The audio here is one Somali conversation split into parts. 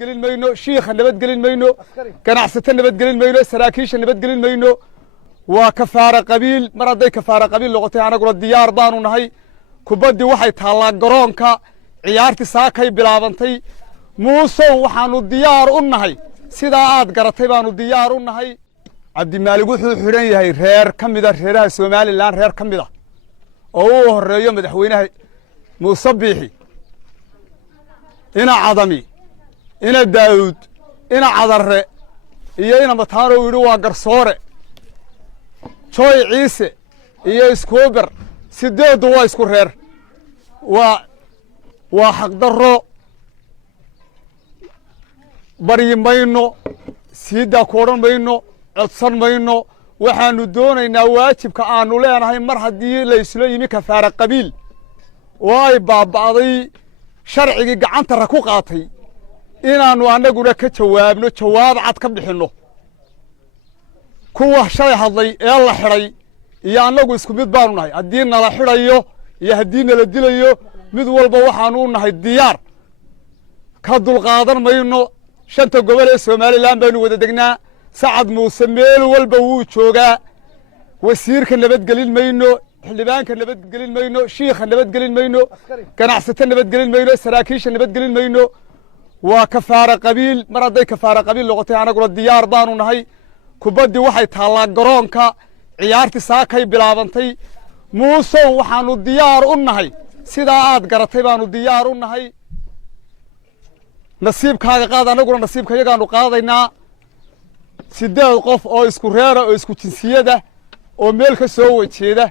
gelin mayno shiikha nabad gelin mayno ganacsato nabad gelin mayno saraakiisha nabad gelin mayno waa kafaara qabiil mar hadday kafaara qabiil noqotay anaguna diyaar baanu nahay kubaddii waxay taallaa garoonka ciyaartii saakay bilaabantay muusow waxaanu diyaar u nahay sidaa aad garatay baanu diyaar u nahay cabdimaalig wuxuu xidhan yahay reer ka mida reeraha somalilan reer ka mid a oo uu horreeyo madaxweynaha muuse biixi ina cadami ina daawuud ina cadarre iyo ina mataano uu yidhi waa garsoore jooy ciise iyo iskuuber sideeddu waa isku reer waa xaqdarro baryi mayno siidaa ku odhan mayno codsan mayno waxaanu doonaynaa waajibka aanu leenahay mar haddii layslo yimi kafaara qabiil oo ay baaba'day sharcigii gacantara ku qaatay inaannu annaguna ka jawaabno jawaab cad ka bixinno kuwa shalay hadlay ee la xidhay iyo annagu isku mid baanu nahay haddii nala xidhayo iyo haddii nala dilayo mid walba waxaanu u nahay diyaar ka dulqaadan mayno shanta gobol ee somalilan baynu wada degnaa sacad muuse meel walba wuu joogaa wasiirka nabadgelin mayno xildhibaanka nabadgelin mayno shiikha nabadgelin mayno ganacsato nabadgelin mayno saraakiisha nabadgelin mayno waa kafaara qabiil mar hadday kafaara qabiil noqotay anaguna diyaar baanu nahay kubaddii waxay taallaa garoonka ciyaartii saakay bilaabantay muusow waxaanu diyaar u nahay sidaa aad garatay baanu diyaar u nahay nasiibkaaga qaad annaguna nasiibka yagaanu qaadaynaa 8 qof oo isku reera oo isku jinsiyada oo meel ka soo wajeeda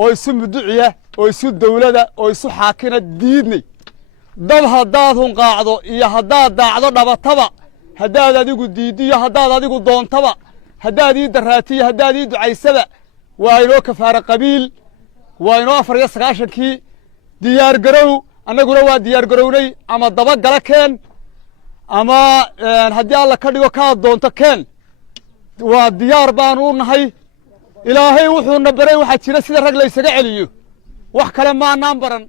oo isu muduciya oo isu dawlada oo isu xaakina diidnay dab haddaad hunqaacdo iyo haddaad daacdo dhabataba haddaad adigu diidiyo haddaad adigu doontaba haddaad ii daraatiyo haddaad ii ducaysaba waa inoo kafaara qabiil waa inoo 94kii diyaar garow annaguna waa diyaar garownay ama dabagala keen ama haddii alla ka dhigo kaad doonto keen waa diyaar baanu u nahay ilaahay wuxuuna baray waxaa jira sida rag laysaga celiyo wax kale maanaan baran